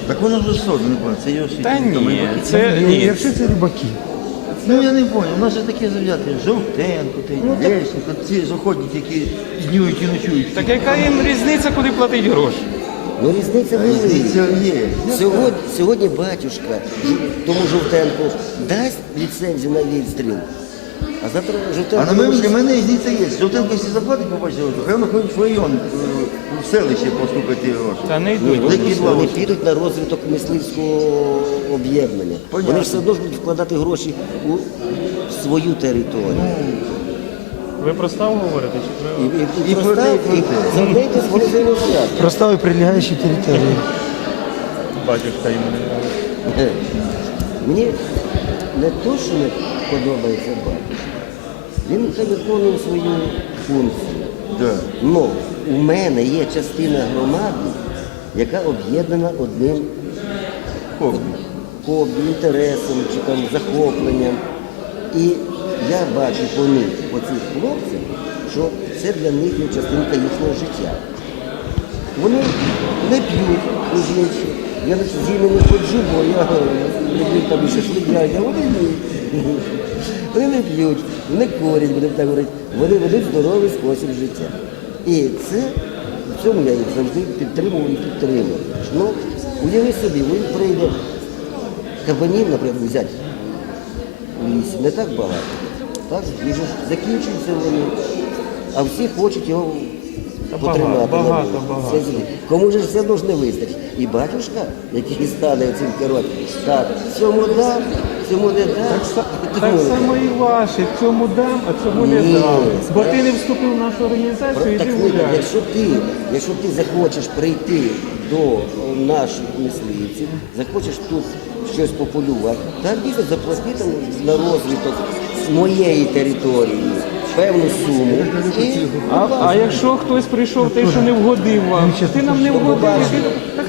Так воно вже соду, не пам'ятаю, це його світ. Та ні, це ні. Якщо це рибаки. Ну я не понял, у нас же такі завзяти, Жовтенко, Лещенко, ці заходять, які днюють і ночують. Так яка їм різниця, куди платить гроші? Ну різниця велика. Різниця є. Сьогодні батюшка тому Жовтенку дасть ліцензію на відстріл, а завтра Жовтенко... А на мене різниця є. Жовтенко, якщо заплатить, побачили, то певно ходять в район, в селище постукати гроші. Та не Ні, йдуть. вони підуть на розвиток мисливського об'єднання. Понятно. Вони все одно ж будуть вкладати гроші у свою територію. Ви про ставу говорите? Чи І І про те, і про те. завдайте вони взаємосв'язані. Простави прилегаючі території. батюшка йому не нравиться? Мені не то, що не подобається батюшка. Він хай виконує свою функцію. Да. Но у мене є частина громади, яка об'єднана одним хобі, інтересом чи там захопленням. І я бачу по них, по цих хлопцях, що це для них є частинка їхнього життя. Вони не п'ють, між іншим. Я з ними не ходжу, бо я люблю там і шашлик, а вони ні. Вони не п'ють, не курять, будемо так говорити. Вони ведуть здоровий спосіб життя. І це, в цьому я їх завжди підтримував і підтримую. Ну, уяви собі, він прийде кабанів, наприклад, взяти у лісі, не так багато. Так, і вже закінчуються вони, а всі хочуть його потримати. багато. Це злі. Кому ж все одно ж не вистачить. І батюшка, який стане цим керувати, так, цьому дам, цьому не дам. Так само і ваші. Цьому дам, а цьому не Ні. дам. Бо ти не вступив в нашу організацію і Так, ти ні, гуляєш. якщо ти захочеш прийти до наших мисливців, захочеш тут щось пополювати, так дійсно заплати там на розвиток з моєї території певну суму. І А якщо хтось прийшов, той, що не вгодив вам, ти нам не вгодив, так